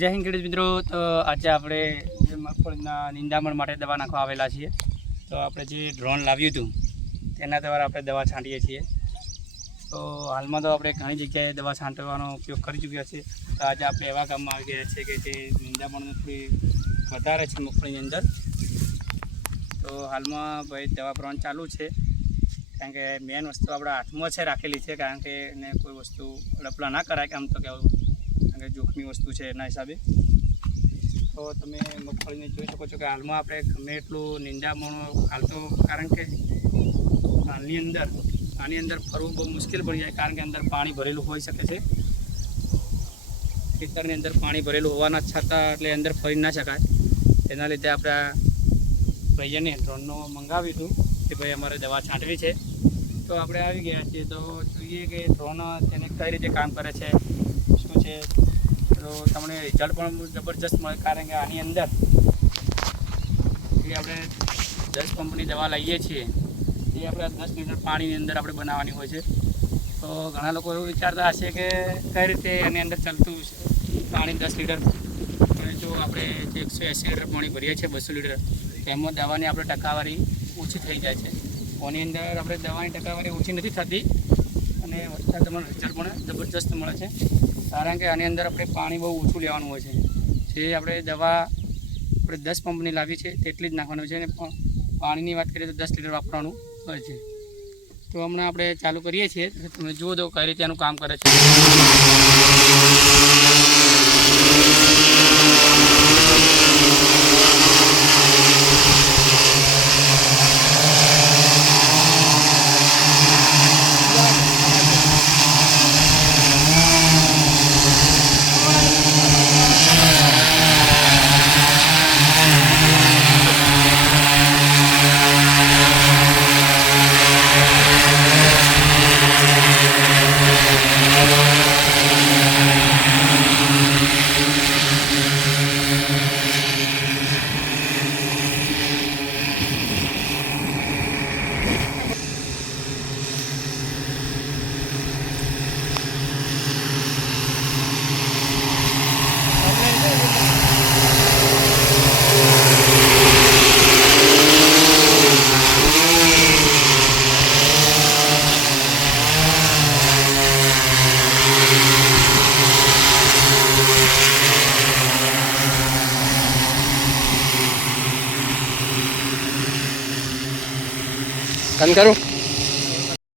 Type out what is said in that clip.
જય હિન્દ ખેડૂત મિત્રો, તો આજે આપણે જે મગફળીના નિંદામણ માટે દવા નાખવા આવેલા છીએ. તો આપણે જે ડ્રોન લાવ્યું હતું તેના દ્વારા આપણે દવા છાંટીએ છીએ. તો હાલમાં તો આપણે ઘણી જગ્યાએ દવા છાંટવાનો ઉપયોગ કરી ચૂક્યા છીએ. તો આજે આપણે એવા ગામમાં આવી ગયા છીએ કે જે નિંદામણ થોડી વધારે છે મગફળીની અંદર. તો હાલમાં ભાઈ દવા પ્રમાણ ચાલુ છે, કારણ કે મેન વસ્તુ આપણા હાથમાં છે રાખેલી છે, કારણ કે એને કોઈ વસ્તુ ડપલા ના કરાય કે આમ તો કહેવું, કારણ કે જોખમી વસ્તુ છે એના હિસાબે. તો તમે મગફળીને જોઈ શકો છો કે હાલમાં આપણે ગમે એટલું નિંદામણ હાલ તો, કારણ કે આની અંદર ફરવું બહુ મુશ્કેલ પડી જાય, કારણ કે અંદર પાણી ભરેલું હોઈ શકે છે. ખેતરની અંદર પાણી ભરેલું હોવાના છતાં એટલે અંદર ફરી ના શકાય. તેના લીધે આપણે ભાઈઓને ડ્રોનનો મંગાવ્યું હતું કે ભાઈ અમારે દવા છાંટવી છે. તો આપણે આવી ગયા છીએ, તો જોઈએ કે ડ્રોન તેને કઈ રીતે કામ કરે છે, શું છે. તો તમને રિઝલ્ટ પણ જબરજસ્ત મળે, કારણ કે આની અંદર જે આપણે 10 પંપની દવા લઈએ છીએ એ આપણે 10 લીટર પાણીની અંદર આપણે બનાવવાની હોય છે. તો ઘણા લોકો એવું વિચારતા હશે કે કઈ રીતે એની અંદર ચાલતું પાણી 10 લીટર, અને જો આપણે જે 180 લીટર પાણી ભરીએ છીએ 200 લીટર, તેમાં દવાની આપણે ટકાવારી ઓછી થઈ જાય છે. આની અંદર આપણે દવાની ટકાવારી ઓછી નથી થતી, અને વધતા તમને રિઝલ્ટ પણ જબરજસ્ત મળે છે, કારણ કે આની અંદર આપણે પાણી બહુ ઓછું લેવાનું હોય છે. જે આપણે દવા આપણે 10 પંપની લાવી છે તેટલી જ નાખવાનું છે, અને પાણીની વાત કરીએ તો 10 લીટર વાપરવાનું હોય છે. તો હમણાં આપણે ચાલુ કરીએ છીએ, તમે જુઓ તો કઈ રીતે એનું કામ કરે છે. બંધ કરું.